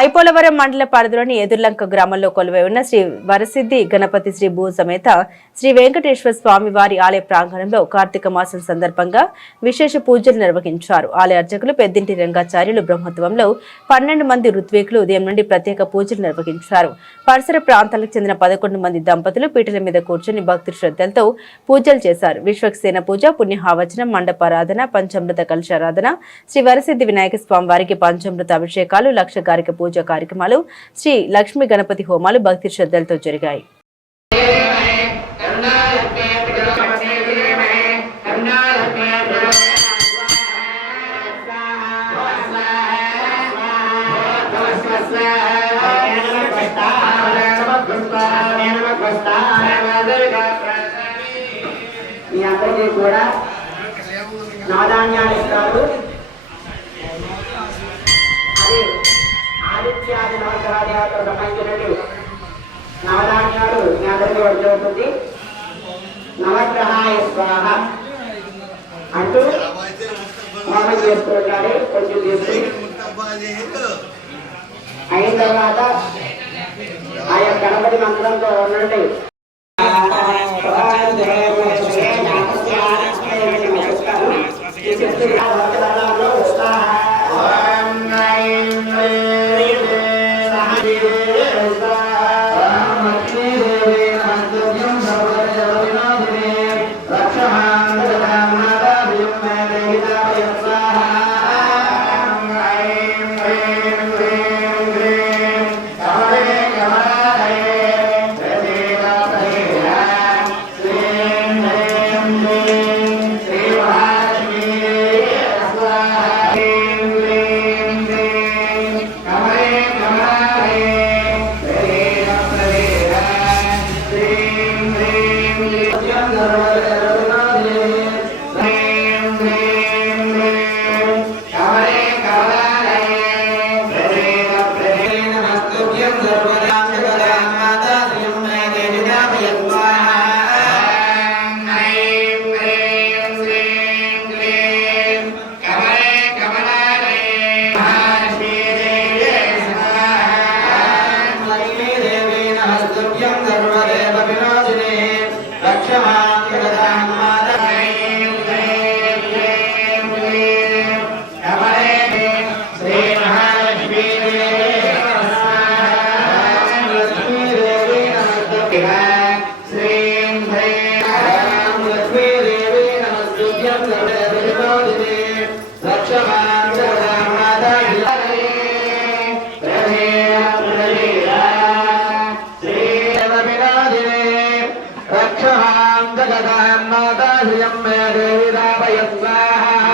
ఐపోలవరం మండల పరిధిలోని ఎదుర్లంక గ్రామంలో కొలువై ఉన్న శ్రీ వరసిద్ధి గణపతి శ్రీ భూ సమేత శ్రీ వెంకటేశ్వర స్వామి వారి ఆలయ ప్రాంగణంలో కార్తీక మాసం సందర్భంగా విశేష పూజలు నిర్వహించారు. ఆలయ అర్చకులు పెద్దింటి రంగాచార్యులు బ్రహ్మోత్సవంలో 12 మంది ఋత్వికులు ఉదయం నుండి ప్రత్యేక పూజలు నిర్వహించారు. పరిసర ప్రాంతాలకు చెందిన 11 మంది దంపతులు పీటల మీద కూర్చొని భక్తి శ్రద్ధలతో పూజలు చేశారు. విశ్వక్సేన పూజ, పుణ్యహావచనం, మండపారాధన, పంచామృత కలశారాధన, శ్రీ వరసిద్ధి వినాయక స్వామి వారికి పంచామృత అభిషేకాలు, లక్షకారిక పూజ కార్యక్రమాలు, శ్రీ లక్ష్మీ గణపతి హోమాలు భక్తి శ్రద్ధలతో జరిగాయి. మీ అందరికీ కూడా నవధాన్యాలు ఇస్తారు. ఆదిత్యాది నవగ్రహాలతో సంబంధించినట్టు నవధాన్యాలు మీ అందరికీ వచ్చి ఉంటుంది. నవగ్రహాయ స్వాహ అంటూ హోమం చేస్తూ ఉండాలి. కొంచెం తీసుకుని అయిన తర్వాత ఆ యొక్క గణపతి మంత్రంతో ఉండండి. రక్షమాం జగదాం మాతా శ్రియం మే దేవి రామయ స్వాహా